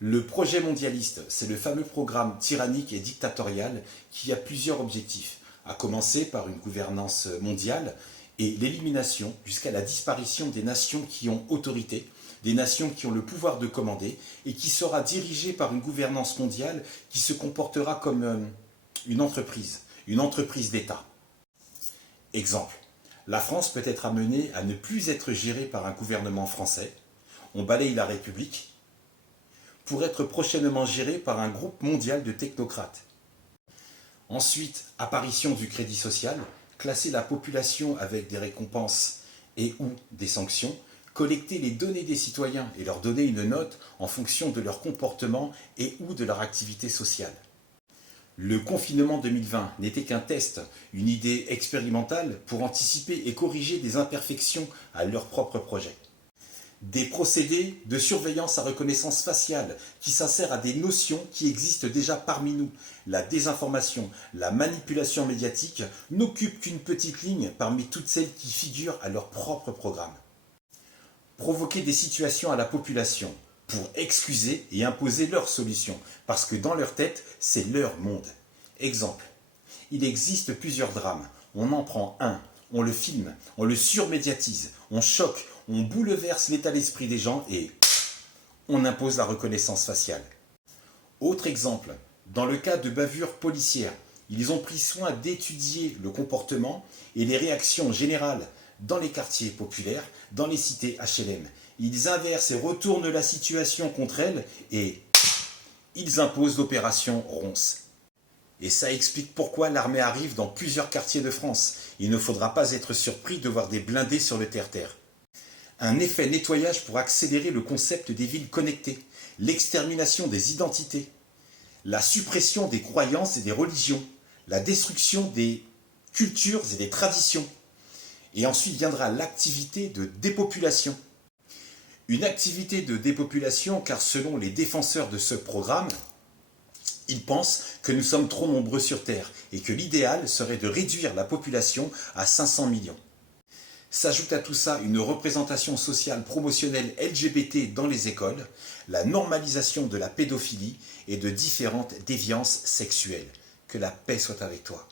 Le projet mondialiste, c'est le fameux programme tyrannique et dictatorial qui a plusieurs objectifs, à commencer par une gouvernance mondiale et l'élimination jusqu'à la disparition des nations qui ont autorité, des nations qui ont le pouvoir de commander et qui sera dirigée par une gouvernance mondiale qui se comportera comme une entreprise d'État. Exemple, la France peut être amenée à ne plus être gérée par un gouvernement français, on balaye la République, pour être prochainement gérée par un groupe mondial de technocrates. Ensuite, apparition du crédit social, classer la population avec des récompenses et ou des sanctions, collecter les données des citoyens et leur donner une note en fonction de leur comportement et ou de leur activité sociale. Le confinement 2020 n'était qu'un test, une idée expérimentale pour anticiper et corriger des imperfections à leur propre projet. Des procédés de surveillance à reconnaissance faciale qui s'insèrent à des notions qui existent déjà parmi nous. La désinformation, la manipulation médiatique n'occupent qu'une petite ligne parmi toutes celles qui figurent à leur propre programme. Provoquer des situations à la population pour excuser et imposer leurs solutions, parce que dans leur tête, c'est leur monde. Exemple, il existe plusieurs drames. On en prend un, on le filme, on le surmédiatise, on choque, on bouleverse l'état d'esprit des gens et on impose la reconnaissance faciale. Autre exemple, dans le cas de bavures policières, ils ont pris soin d'étudier le comportement et les réactions générales dans les quartiers populaires, dans les cités HLM. Ils inversent et retournent la situation contre elles et ils imposent l'opération Ronce. Et ça explique pourquoi l'armée arrive dans plusieurs quartiers de France. Il ne faudra pas être surpris de voir des blindés sur le terre-terre. Un effet nettoyage pour accélérer le concept des villes connectées, l'extermination des identités, la suppression des croyances et des religions, la destruction des cultures et des traditions. Et ensuite viendra l'activité de dépopulation. Une activité de dépopulation car selon les défenseurs de ce programme, ils pensent que nous sommes trop nombreux sur Terre et que l'idéal serait de réduire la population à 500 millions. S'ajoute à tout ça une représentation sociale promotionnelle LGBT dans les écoles, la normalisation de la pédophilie et de différentes déviances sexuelles. Que la paix soit avec toi.